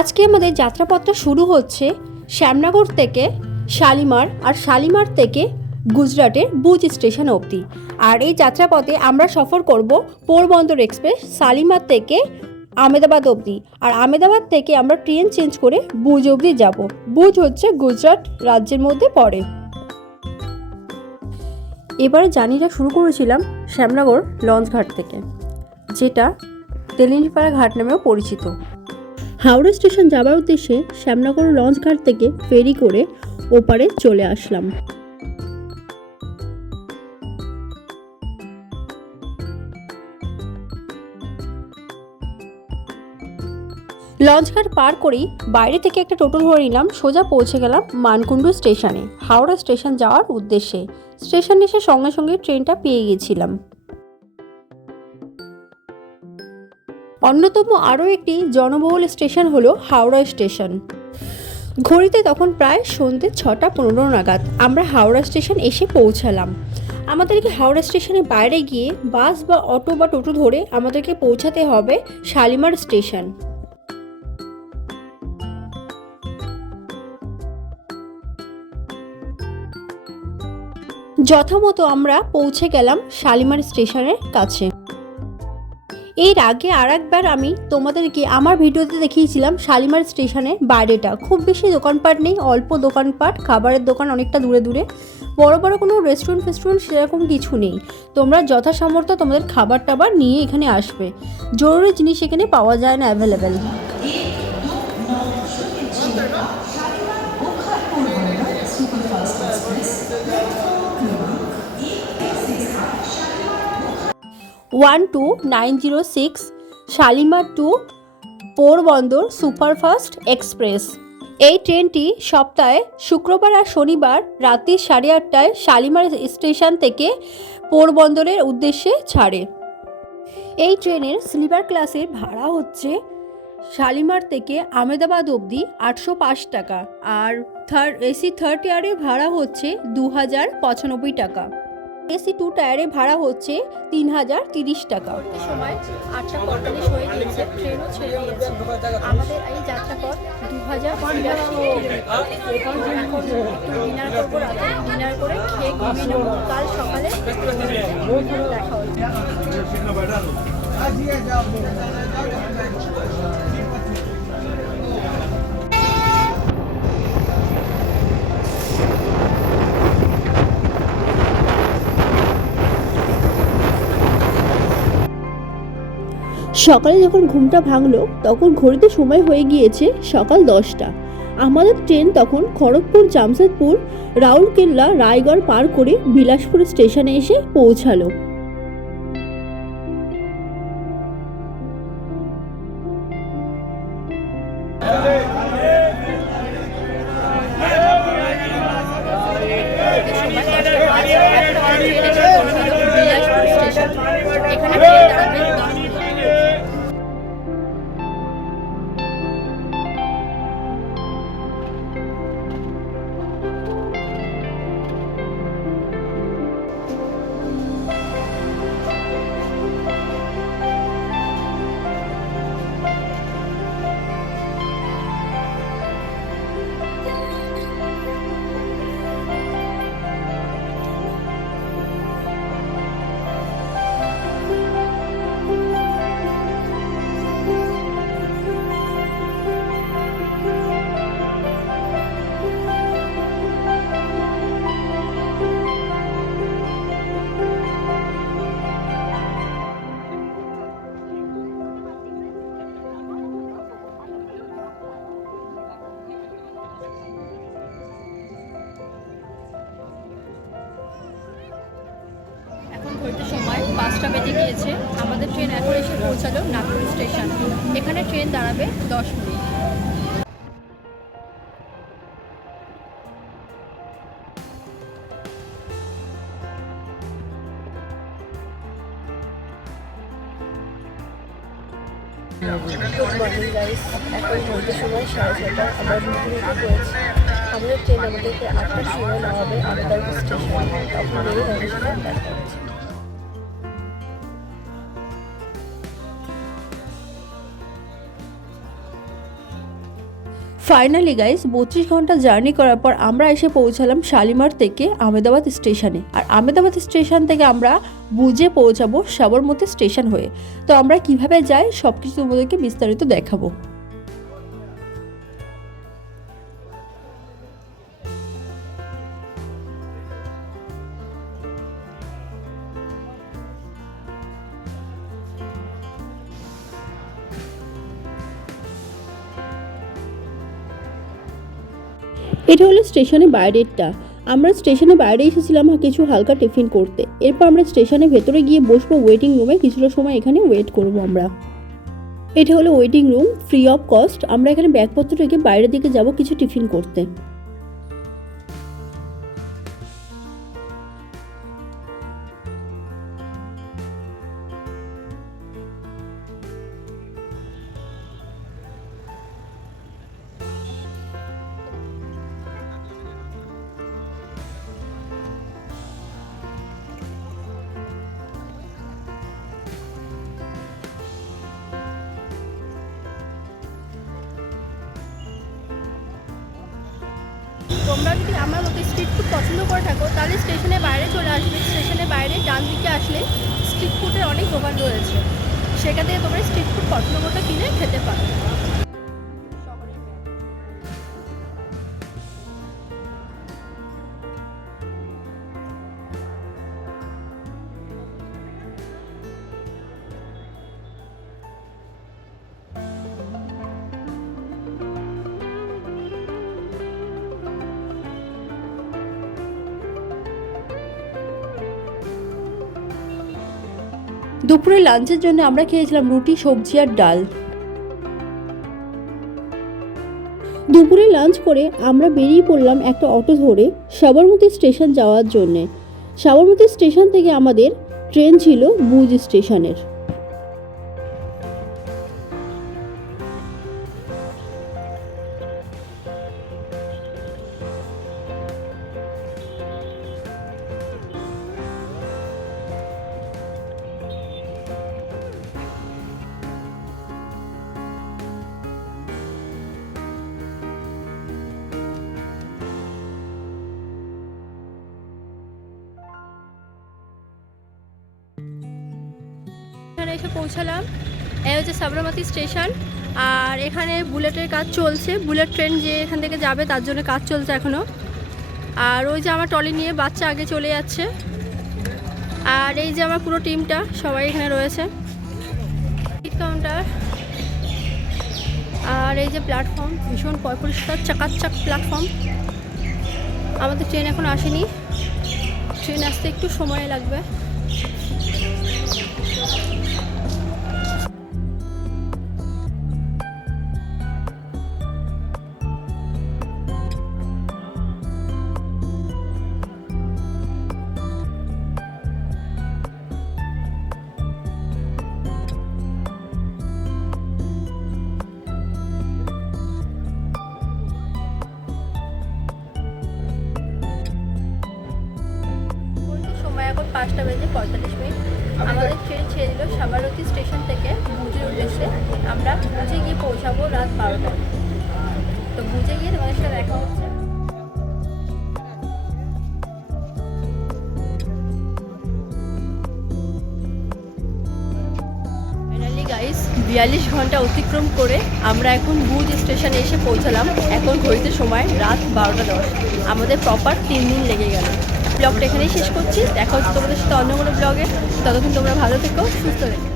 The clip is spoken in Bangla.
আজকে আমাদের যাত্রাপথটা শুরু হচ্ছে শ্যামনগর থেকে শালিমার, আর শালিমার থেকে গুজরাটের ভুজ স্টেশন অবধি। আর এই যাত্রাপথে আমরা সফর করব পোরবন্দর এক্সপ্রেস শালিমার থেকে আহমেদাবাদ অবধি। আর আহমেদাবাদ থেকে আমরা ট্রেন চেঞ্জ করে ভুজ অবধি যাব। ভুজ হচ্ছে গুজরাট রাজ্যের মধ্যে পড়ে। এবারে জার্নিটা শুরু করেছিলাম শ্যামনগর লঞ্চঘাট থেকে, যেটা তেলিনীপাড়া ঘাট নামেও পরিচিত। হাওড়া স্টেশন যাবার উদ্দেশ্যে শ্যামনগর লঞ্চঘাট থেকে ফেরি করে ওপারে চলে আসলাম। লঞ্চঘাট পার করেই বাইরে থেকে একটা টোটো ধরে নিলাম, সোজা পৌঁছে গেলাম মানকুণ্ডু স্টেশনে হাওড়া স্টেশন যাওয়ার উদ্দেশ্যে। স্টেশনে এসে সঙ্গে সঙ্গে ট্রেনটা পেয়ে গেছিলাম। অন্যতম আরও একটি জনবহুল স্টেশন হলো হাওড়া স্টেশন। ঘড়িতে তখন প্রায় সন্ধ্যে 6:15 নাগাদ আমরা হাওড়া স্টেশন এসে পৌঁছালাম। আমাদেরকে হাওড়া স্টেশনের বাইরে গিয়ে বাস বা অটো বা টোটো ধরে আমাদেরকে পৌঁছাতে হবে শালিমার স্টেশন। যথামতো আমরা পৌঁছে গেলাম শালিমার স্টেশনের কাছে। এর আগে আর একবার আমি তোমাদেরকে আমার ভিডিওতে দেখিয়েছিলাম শালিমার স্টেশনের বাইরেটা। খুব বেশি দোকানপাট নেই, অল্প দোকানপাট, খাবারের দোকান অনেকটা দূরে দূরে, বড় বড় কোনো রেস্টুরেন্ট ফেস্টুরেন্ট সেরকম কিছু নেই। তোমরা যথাসামর্থ্য তোমাদের খাবার টাবার নিয়ে এখানে আসবে। জরুরি জিনিস এখানে পাওয়া যায় না available. One 2906 Shalimar to Porbandar superfast express. এই ট্রেনটি সপ্তাহে শুক্রবার আর শনিবার রাত্রি 8:30টায় শালিমার স্টেশন থেকে পোরবন্দরের উদ্দেশ্যে ছাড়ে। এই ট্রেনের স্লিপার ক্লাসের ভাড়া হচ্ছে শালিমার থেকে আহমেদাবাদ অবধি 805 টাকা, আর এসি থার্ড টায়ারে ভাড়া হচ্ছে 2095 টাকা। এসি 2 টায়ারে ভাড়া হচ্ছে 3030 টাকা। সময় 8:45 হয়ে গিয়েছে, ট্রেনও ছেড়ে দিয়েছে। আমাদের এই যাত্রাপথ 2082 কিলোমিটার। এখন একটু ডিনার করবো, রাতে ডিনার করে খেয়ে ঘুমিয়ে নেবো। কাল সকালে দেখা হচ্ছে। সকালে যখন ঘুমটা ভাঙলো তখন ঘড়িতে সময় হয়ে গিয়েছে সকাল 10টা। আমাদের ট্রেন তখন খড়গপুর, জামশেদপুর, রাউরকেল্লা, রায়গড় পার করে বিলাসপুর স্টেশনে এসে পৌঁছালো। ঘড়িতে সময় 5টা বেজে গিয়েছে। আমাদের ট্রেন এখন এসে পৌঁছালো নাগপুর স্টেশন। এখানে ট্রেন দাঁড়াবে 10 মিনিট। গুড মর্নিং গাইস, এখন ঘড়িতে সময় 6:30। আমরা বুকিং করেছি। আমাদের ট্রেন আমাদেরকে 8টার সময় নামাবে আহমেদাবাদ স্টেশনে। তখন এই অনুষ্ঠান দেখা হচ্ছে। ফাইনালি গাইস 32 ঘন্টা জার্নি করার পর আমরা এসে পৌঁছালাম শালিমার থেকে আহমেদাবাদ স্টেশনে। আর আহমেদাবাদ স্টেশন থেকে আমরা বুজে পৌঁছাবো সাবরমতী স্টেশন হয়ে। তো আমরা কিভাবে যাই সব কিছু তোমাদেরকে বিস্তারিত দেখাবো। এটা হলো স্টেশনের বাইরেরটা। আমরা স্টেশনের বাইরে এসেছিলাম কিছু হালকা টিফিন করতে। এরপর আমরা স্টেশনের ভেতরে গিয়ে বসবো ওয়েটিং রুমে, কিছুটা সময় এখানে ওয়েট করবো আমরা। এটা হলো waiting room, free of cost. আমরা এখানে ব্যাগপত্র রেখে বাইরের দিকে যাব কিছু টিফিন করতে। তোমরা যদি আমার মতো স্ট্রিট ফুড পছন্দ করে থাকো তাহলে স্টেশনের বাইরে চলে আসবে। স্টেশনের বাইরে ডান দিকে আসলে স্ট্রিট ফুডের অনেক দোকান রয়েছে, সেখান থেকে তোমরা স্ট্রিট ফুড পছন্দ মতো কিনে খেতে পারো। দুপুরে লাঞ্চের জন্য আমরা খেয়েছিলাম রুটি, সবজি আর ডাল। দুপুরে লাঞ্চ করে আমরা বেরিয়ে পড়লাম একটা অটো ধরে সাবরমতী স্টেশন যাওয়ার জন্যে। সাবরমতী স্টেশন থেকে আমাদের ট্রেন ছিল ভুজ স্টেশনের। এখানে এসে পৌঁছালাম, এই হচ্ছে সাবরমতী স্টেশন। আর এখানে বুলেটের কাজ চলছে, বুলেট ট্রেন যে এখান থেকে যাবে তার জন্য কাজ চলছে এখনও। আর ওই যে আমার ট্রলি নিয়ে বাচ্চা আগে চলে যাচ্ছে। আর এই যে আমার পুরো টিমটা সবাই এখানে রয়েছে। টিকিট কাউন্টার আর এই যে প্ল্যাটফর্ম, ভীষণ পরিষ্কার চাকাচাক প্ল্যাটফর্ম। আমাদের ট্রেন এখন আসেনি, ট্রেন আসতে একটু সময় লাগবে। এখন 5টা বেজে 45 মিনিট। আমাদের ট্রেন ছেড়ে দিল সাবরমতী স্টেশন থেকে ভুজের উদ্দেশ্যে। আমরা ভুজে গিয়ে পৌঁছাবো রাত 12টায়। তো ভুজে গিয়ে তোমাদের সাথে দেখা হচ্ছে। ফাইনালি গাইস 42 ঘন্টা অতিক্রম করে আমরা এখন ভুজ স্টেশনে এসে পৌঁছালাম। এখন ঘড়িতে সময় রাত 12টা 10। আমাদের প্রপার 3 দিন লেগে গেল। ব্লগটা এখানেই শেষ করছি, দেখা হচ্ছে তোমাদের সাথে অন্য কোনো ব্লগে। ততক্ষণ তোমরা ভালো থেকো, সুস্থ থেকো।